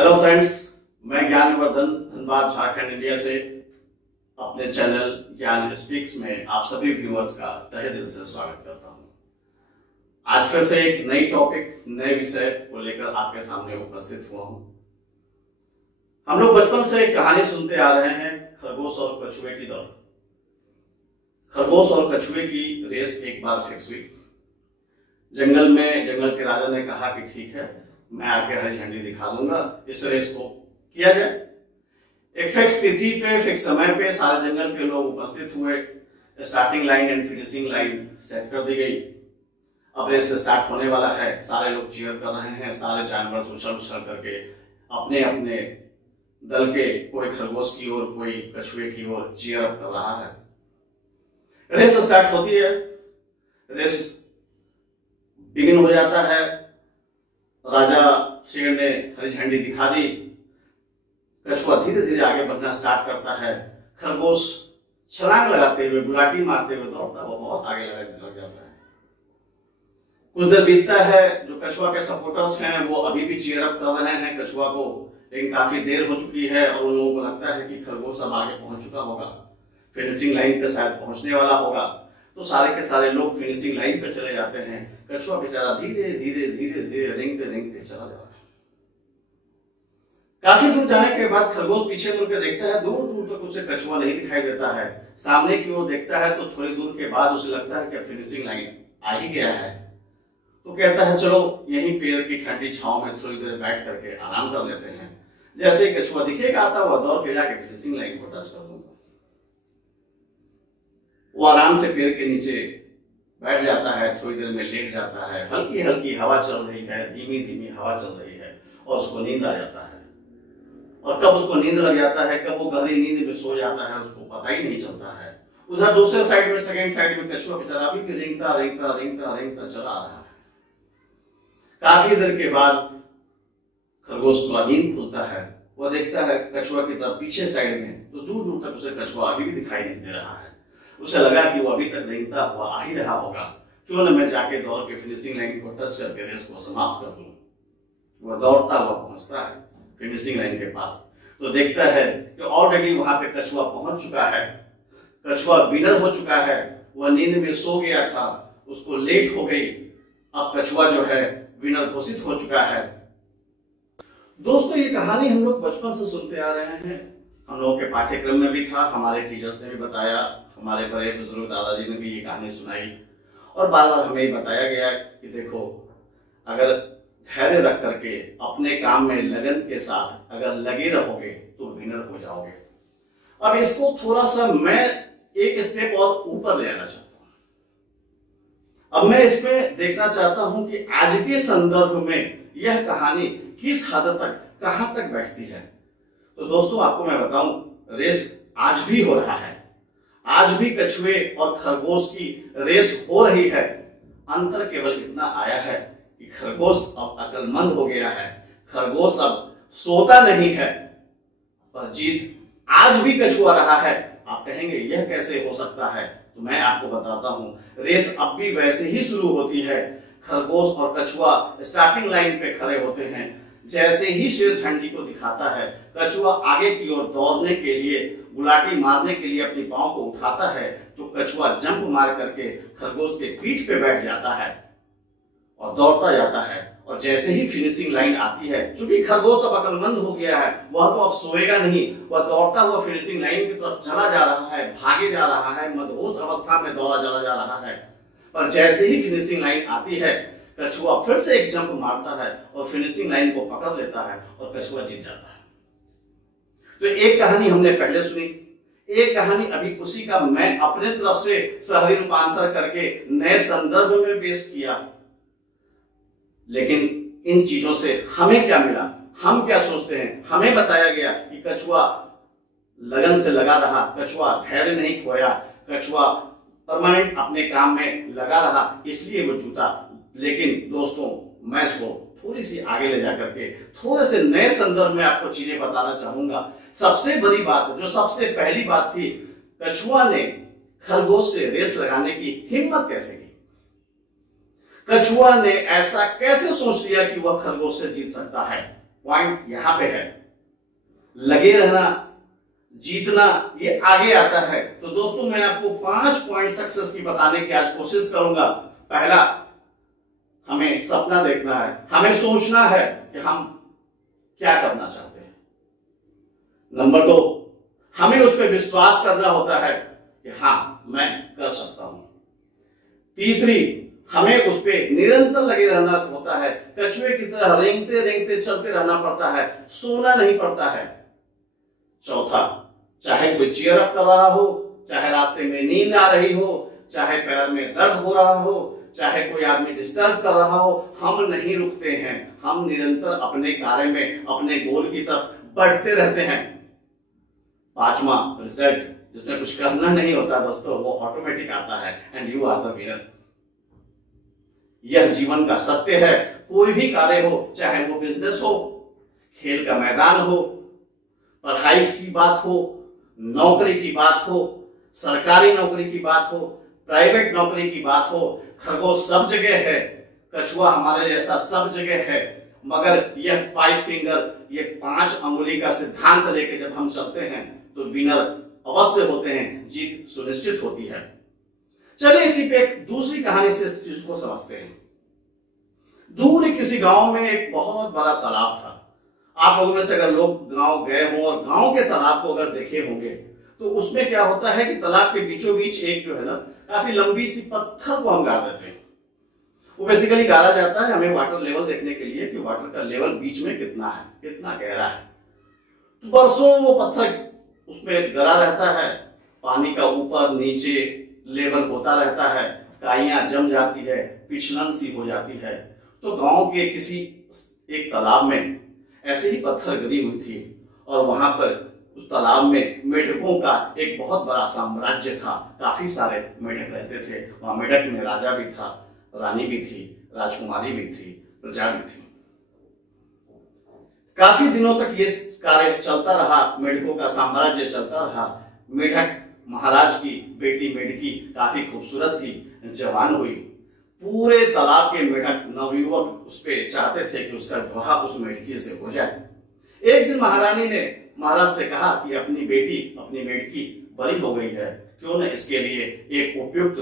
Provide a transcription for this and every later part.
Hello friends, मैं ज्ञानवर्धन Dhanbad Jharkhand India से अपने चैनल ज्ञान स्पीक्स में आप सभी व्यूअर्स का तहे दिल से स्वागत करता हूं। आज फिर से एक नई टॉपिक, नए विषय को लेकर आपके सामने उपस्थित हुआ हूं। हम लोग बचपन से एक कहानी सुनते आ रहे हैं, खरगोश और कछुए की दौड़। खरगोश और कछुए की रेस एक बार फिक्स हुई। जंगल के राजा ने कहा कि ठीक है, मैं आके हरी झंडी दिखा दूंगा, इस रेस को किया जाए। एक फिक्स तिथि पे, फिक्स समय पे सारे जंगल के लोग उपस्थित हुए। Starting line and finishing line set कर दी गई। अब रेस स्टार्ट होने वाला है। सारे लोग चीयर कर रहे हैं। सारे जानवर उछल उछल करके अपने अपने दल के, कोई खरगोश की ओर, कोई कछुए की ओर चीयर अप कर रहा है। रेस स्टार्ट होती है। रेस बिगिन हो जाता है। राजा शेर ने हरी झंडी दिखा दी। कछुआ धीरे धीरे आगे बढ़ना स्टार्ट करता है। खरगोश छलांग लगाते हुए, गुलाटी मारते हुए दौड़ता हुआ बहुत आगे लग जाता है। कुछ देर बीतता है। जो कछुआ के सपोर्टर्स हैं वो अभी भी चीयर अप कर रहे हैं कछुआ को, लेकिन काफी देर हो चुकी है और उन लोगों को लगता है कि खरगोश अब आगे पहुंच चुका होगा, फिनिशिंग लाइन पे शायद पहुंचने वाला होगा। तो सारे के सारे लोग फिनिशिंग लाइन पे चले जाते हैं। कछुआ बेचारा धीरे धीरे धीरे धीरे रेंगते चला जा रहा है। काफी दूर जाने के बाद खरगोश पीछे मुड़ के देखता है। दूर दूर तक उसे कछुआ नहीं दिखाई देता है। सामने की ओर देखता है तो थोड़ी दूर के बाद उसे लगता है कि फिनिशिंग लाइन आ ही गया है। तो कहता है चलो यहीं पेड़ की ठंडी छांव में थोड़ी देर बैठ करके आराम कर लेते हैं। जैसे ही कछुआ दिखेगा आता हुआ दौड़ के जाके फिनिशिंग लाइन को टच कर दूंगा। वो आराम से पेड़ के नीचे बैठ जाता है। थोड़ी देर में लेट जाता है। हल्की हल्की हवा चल रही है, धीमी धीमी हवा चल रही है और उसको नींद आ जाता है। और कब उसको नींद लग जाता है, कब वो गहरी नींद में सो जाता है, उसको पता ही नहीं चलता है। उधर दूसरे साइड में, सेकंड साइड में कछुआ बेचारा अभी भी रेंगता चला आ रहा है। काफी देर के बाद खरगोश को नींद खुलता है। वह देखता है कछुआ की तरफ पीछे साइड में, तो दूर दूर तक उसे कछुआ अभी भी दिखाई नहीं दे रहा है। उसे लगा कि वो अभी तक रेंगता हुआ आ ही रहा होगा, क्यों न मैं जाके दौड़ के फिनिशिंग लाइन को टच करके रेस को समाप्त कर दूं। वह दौड़ता हुआ पहुंचता है फिनिशिंग लाइन के पास, तो देखता है कि ऑलरेडी वहां पे कछुआ पहुंच चुका है। कछुआ विनर हो चुका है। वह नींद में सो गया था, उसको लेट हो गई। अब कछुआ जो है विनर घोषित हो चुका है। दोस्तों, ये कहानी हम लोग बचपन से सुनते आ रहे हैं। हम लोग के पाठ्यक्रम में भी था, हमारे टीचर्स ने भी बताया, हमारे बड़े बुजुर्ग दादाजी ने भी ये कहानी सुनाई और बार बार हमें बताया गया कि देखो, अगर धैर्य रख करके अपने काम में लगन के साथ अगर लगे रहोगे तो विनर हो जाओगे। अब इसको थोड़ा सा मैं एक स्टेप और ऊपर ले आना चाहता हूं। अब मैं इसमें देखना चाहता हूं कि आज के संदर्भ में यह कहानी किस हद तक, कहां तक बैठती है। तो दोस्तों, आपको मैं बताऊं, रेस आज भी हो रहा है। आज भी कछुए और खरगोश की रेस हो रही है। अंतर केवल इतना आया है कि खरगोश अब अक्लमंद हो गया है। खरगोश अब सोता नहीं है, पर जीत आज भी कछुआ रहा है। आप कहेंगे यह कैसे हो सकता है, तो मैं आपको बताता हूं। रेस अब भी वैसे ही शुरू होती है। खरगोश और कछुआ स्टार्टिंग लाइन पे खड़े होते हैं। जैसे ही शेर झंडी को दिखाता है, कछुआ आगे की ओर दौड़ने के लिए, गुलाटी मारने के लिए अपनी पांव को उठाता है, तो कछुआ जंप मार करके खरगोश के पीठ पे बैठ जाता है और दौड़ता जाता है। और जैसे ही फिनिशिंग लाइन आती है, चूंकि खरगोश अब अक्लमंद हो गया है, वह तो अब सोएगा नहीं, वह दौड़ता हुआ फिनिशिंग लाइन की तरफ चला जा रहा है, भागे जा रहा है, मदहोश अवस्था में दौड़ा चला जा रहा है। पर जैसे ही फिनिशिंग लाइन आती है, कछुआ फिर से एक जंप मारता है और फिनिशिंग लाइन को पकड़ लेता है और कछुआ जीत जाता है। तो एक कहानी हमने पहले सुनी, एक कहानी अभी उसी का मैं अपने तरफ से शहरी रूपांतर करके नए संदर्भ में पेश किया। लेकिन इन चीजों से हमें क्या मिला, हम क्या सोचते हैं? हमें बताया गया कि कछुआ लगन से लगा रहा, कछुआ धैर्य नहीं खोया, कछुआ परमानेंट अपने काम में लगा रहा, इसलिए वो जीता। लेकिन दोस्तों, मैं इसको थोड़ी सी आगे ले जाकर के थोड़े से नए संदर्भ में आपको चीजें बताना चाहूंगा। सबसे बड़ी बात, जो सबसे पहली बात थी, कछुआ ने खरगोश से रेस लगाने की हिम्मत कैसे की? कछुआ ने ऐसा कैसे सोच लिया कि वह खरगोश से जीत सकता है? पॉइंट यहां पे है, लगे रहना, जीतना, ये आगे आता है। तो दोस्तों मैं आपको 5 पॉइंट सक्सेस की बताने की आज कोशिश करूंगा। पहला, हमें सपना देखना है, हमें सोचना है कि हम क्या करना चाहते हैं। नंबर 2, हमें उस पर विश्वास करना होता है कि हां मैं कर सकता हूं। तीसरी, हमें उस पर निरंतर लगे रहना होता है, कछुए की तरह रेंगते रेंगते चलते रहना पड़ता है, सोना नहीं पड़ता है। चौथा, चाहे कोई चीयर अप कर रहा हो, चाहे रास्ते में नींद आ रही हो, चाहे पैर में दर्द हो रहा हो, चाहे कोई आदमी डिस्टर्ब कर रहा हो, हम नहीं रुकते हैं, हम निरंतर अपने कार्य में, अपने गोल की तरफ बढ़ते रहते हैं। पांचवा, रिजल्ट, जिसमें कुछ करना नहीं होता दोस्तों, वो ऑटोमेटिक आता है and you are the winner. यह जीवन का सत्य है। कोई भी कार्य हो, चाहे वो बिजनेस हो, खेल का मैदान हो, पढ़ाई की बात हो, नौकरी की बात हो, सरकारी नौकरी की बात हो, प्राइवेट नौकरी की बात हो, खरगोश सब जगह है, कछुआ हमारे जैसा सब जगह है, मगर यह 5 फिंगर, ये 5 अंगुली का सिद्धांत लेके जब हम चलते हैं तो विनर अवश्य होते हैं, जीत सुनिश्चित होती है। चलिए इसी पे एक दूसरी कहानी से इस चीज को समझते हैं। दूर किसी गांव में एक बहुत बड़ा तालाब था। आप लोगों में से अगर लोग गांव गए हों और गांव के तालाब को अगर देखे होंगे तो उसमें क्या होता है कि तालाब के बीचों बीच एक जो है ना काफी लंबी सी पत्थर को हम गाड़ देते हैं। वो बेसिकली गाड़ा जाता है हमें वाटर लेवल देखने के लिए कि वाटर का लेवल बीच में कितना है, कितना गहरा है। तो बरसों वो पत्थर उसमें गड़ा रहता है, पानी का ऊपर नीचे लेवल होता रहता है, काइयां जम जाती है, पिछलन सी हो जाती है। तो गांव के किसी एक तालाब में ऐसे ही पत्थर गिरी हुई थी और वहां पर उस तालाब में मेढकों का एक बहुत बड़ा साम्राज्य था। काफी सारे मेढक रहते थे वहां। मेढक में राजा भी था, रानी भी थी, राजकुमारी भी थी, प्रजा भी थी। काफी दिनों तक ये कार्य चलता रहा, मेढकों का साम्राज्य चलता रहा। मेढक महाराज की बेटी मेढकी काफी खूबसूरत थी, जवान हुई। पूरे तालाब के मेढक नवयुवक उस पे चाहते थे कि उसका विवाह उस मेढकी से हो जाए। एक दिन महारानी ने महाराज से कहा कि अपनी बेटी, अपनी मेढकी बड़ी हो गई है, क्यों न इसके लिए एक उपयुक्त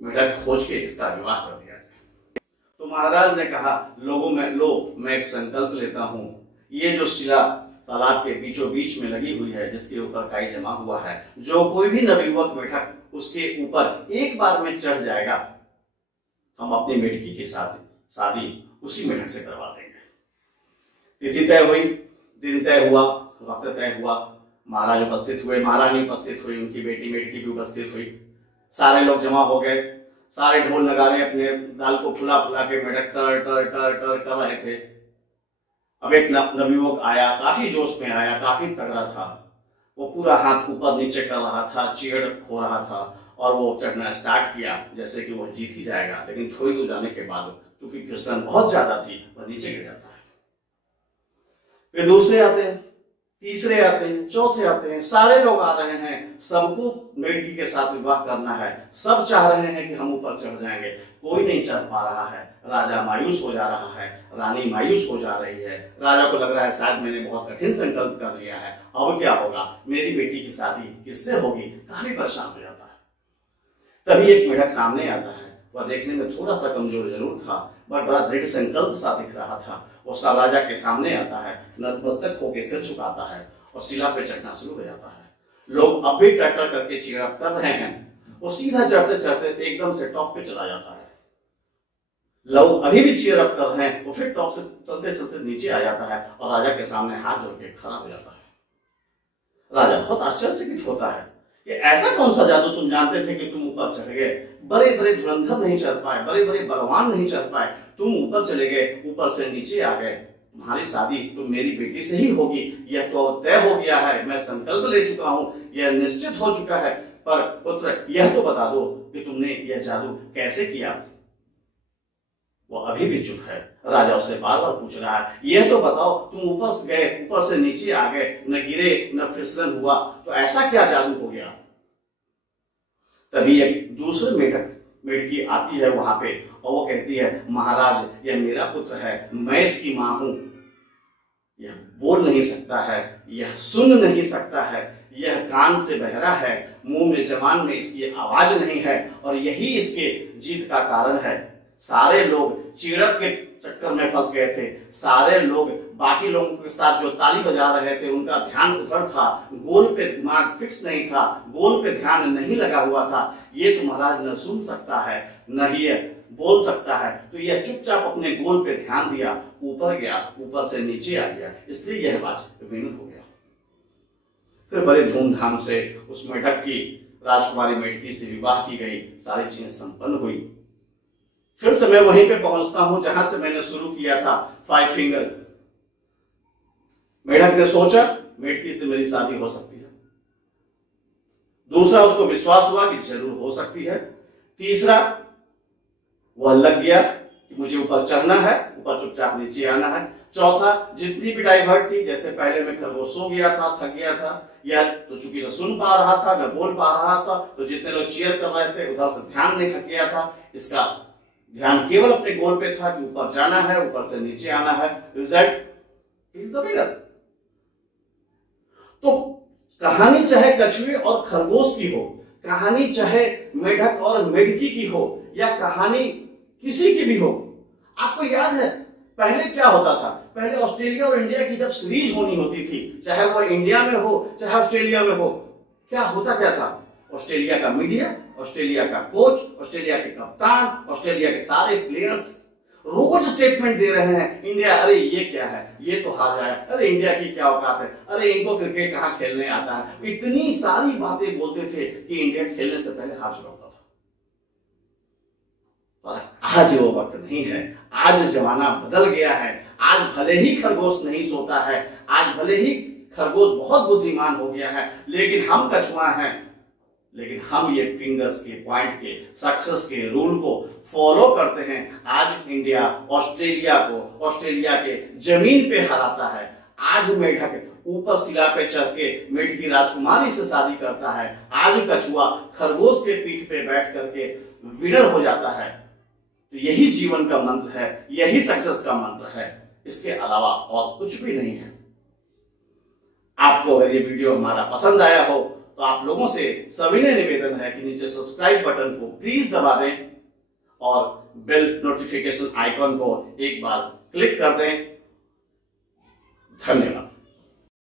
मेढक खोज के इसका विवाह कर दिया जाए। तो महाराज ने कहा, मैं एक संकल्प लेता हूं, ये जो शिला तालाब के बीचों बीच में लगी हुई है, जिसके ऊपर काई जमा हुआ है, जो कोई भी नवयुवक मेढक उसके ऊपर एक बार में चढ़ जाएगा, हम अपनी मेढकी की शादी उसी मेढक से करवा देंगे। तिथि तय हुई, दिन तय हुआ, वक्त तय हुआ, महाराज उपस्थित हुए, महारानी उपस्थित हुई, उनकी बेटी मेढकी भी उपस्थित हुई। सारे लोग जमा हो गए, सारे ढोल नगाड़े अपने गाल को फुला फुला के मेढक टर टर टर टर कर रहे थे। अब एक नवयुवक आया, काफी जोश में आया, काफी तगड़ा था। वो पूरा हाथ ऊपर नीचे कर रहा था, चीड़ हो रहा था और वो चढ़ना स्टार्ट किया जैसे कि वह जीत ही जाएगा। लेकिन थोड़ी दूर जाने के बाद क्योंकि फिसलन बहुत ज्यादा थी, वह नीचे गिर जाता है। फिर दूसरे आते हैं, तीसरे आते हैं, चौथे आते हैं, सारे लोग आ रहे हैं, सबको मेढकी के साथ विवाह करना है, सब चाह रहे हैं कि हम ऊपर चढ़ जाएंगे, कोई नहीं चढ़ पा रहा है। राजा मायूस हो जा रहा है, रानी मायूस हो जा रही है। राजा को लग रहा है शायद मैंने बहुत कठिन संकल्प कर लिया है, अब क्या होगा, मेरी बेटी की शादी किससे होगी, काफी परेशान हो जाता है। तभी एक मेढक सामने आता है। वह देखने में थोड़ा सा कमजोर जरूर था, बट बड़ा दृढ़ संकल्प सा दिख रहा था। वो सब राजा के सामने आता है, नतमस्तक होकर सिर झुकाता है और शिला पे चढ़ना शुरू हो जाता है। लोग अब भी टक्कर करके चीयर अप कर रहे हैं। वो सीधा चढ़ते चढ़ते एकदम से टॉप पे चला जाता है। लोग अभी भी चीयर अप कर रहे हैं, वो फिर टॉप से चलते चलते नीचे आ जाता है और राजा के सामने हाथ जोड़ के खड़ा हो जाता है। राजा बहुत आश्चर्यचकित होता है कि ऐसा कौन सा जादू तुम जानते थे कि तुम ऊपर चढ़ गए। बड़े बड़े धुरंधर नहीं चढ़ पाए, बड़े बड़े बलवान नहीं चढ़ पाए, तुम ऊपर चले गए, ऊपर से नीचे आ गए। तुम्हारी शादी तो मेरी बेटी से ही होगी, यह तो तय हो गया है, मैं संकल्प ले चुका हूं, यह निश्चित हो चुका है। पर पुत्र यह तो बता दो कि तुमने यह जादू कैसे किया। वो अभी भी चुप है। राजा उससे बार बार पूछ रहा है, यह तो बताओ, तुम ऊपर गए, ऊपर से नीचे आ गए, न गिरे न फिसलन हुआ, तो ऐसा क्या जादू हो गया। तभी एक दूसरे मेढकी आती है वहां पे और वो कहती है, महाराज यह मेरा पुत्र है, मैं इसकी मां हूं। यह बोल नहीं सकता है, यह सुन नहीं सकता है, यह कान से बहरा है, मुंह में जबान में इसकी आवाज नहीं है, और यही इसके जीत का कारण है। सारे लोग चिड़क के चक्कर में फंस गए थे, सारे लोग बाकी लोगों के साथ जो ताली बजा रहे थे उनका ध्यान उधर था, गोल पे दिमाग फिक्स नहीं था, गोल पे ध्यान नहीं लगा हुआ था। ये तो महाराज न सुन सकता है न ही बोल सकता है, तो यह चुपचाप अपने गोल पे ध्यान दिया, ऊपर गया, ऊपर से नीचे आ गया, इसलिए यह बात विनत हो गया। फिर बड़े धूमधाम से उस मेढक की राजकुमारी मेढकी से विवाह की गई, सारी चीजें संपन्न हुई। फिर से मैं वहीं पे पहुंचता हूं जहां से मैंने शुरू किया था, 5 फिंगर। मेढक ने सोचा मेढकी से मेरी शादी हो सकती है। दूसरा, उसको विश्वास हुआ कि जरूर हो सकती है। तीसरा, वह लग गया कि मुझे ऊपर चढ़ना है, ऊपर चुपचाप नीचे आना है। चौथा, जितनी भी डाइवर्ट थी, जैसे पहले में खरगोश सो गया था, थक गया था, या तो चूंकि न सुन पा रहा था न बोल पा रहा था, तो जितने लोग चीयर कर रहे थे उधर से ध्यान नहीं हट गया था, इसका ध्यान केवल अपने गोल पे था कि ऊपर जाना है, ऊपर से नीचे आना है। Result is the winner. तो कहानी चाहे कछुए और खरगोश की हो, कहानी चाहे मेढक और मेढकी की हो, या कहानी किसी की भी हो, आपको याद है पहले क्या होता था? पहले ऑस्ट्रेलिया और इंडिया की जब सीरीज होनी होती थी, चाहे वो इंडिया में हो चाहे ऑस्ट्रेलिया में हो, क्या होता क्या था? ऑस्ट्रेलिया का मीडिया, ऑस्ट्रेलिया का कोच, ऑस्ट्रेलिया के कप्तान, ऑस्ट्रेलिया के सारे प्लेयर्स रोज स्टेटमेंट दे रहे हैं, इंडिया अरे ये क्या है, ये तो हार जाए, अरे इंडिया की क्या औकात है, अरे इनको क्रिकेट कहां खेलने आता है। इतनी सारी बातें बोलते थे कि इंडिया खेलने से पहले हार चुका होता था। और आज वो वक्त नहीं है, आज जमाना बदल गया है। आज भले ही खरगोश नहीं सोता है, आज भले ही खरगोश बहुत बुद्धिमान हो गया है, लेकिन हम कछुआ हैं, लेकिन हम ये फिंगर्स के पॉइंट के सक्सेस के रूल को फॉलो करते हैं। आज इंडिया ऑस्ट्रेलिया को ऑस्ट्रेलिया के जमीन पे हराता है। आज मेढक ऊपर शिला पे चढ़ के मेढकी राजकुमारी से शादी करता है। आज कछुआ खरगोश के पीठ पे बैठ करके विनर हो जाता है। तो यही जीवन का मंत्र है, यही सक्सेस का मंत्र है, इसके अलावा और कुछ भी नहीं है। आपको अगर ये वीडियो हमारा पसंद आया हो तो आप लोगों से सविनय निवेदन है कि नीचे सब्सक्राइब बटन को प्लीज दबा दें और बेल नोटिफिकेशन आइकॉन को एक बार क्लिक कर दें। धन्यवाद।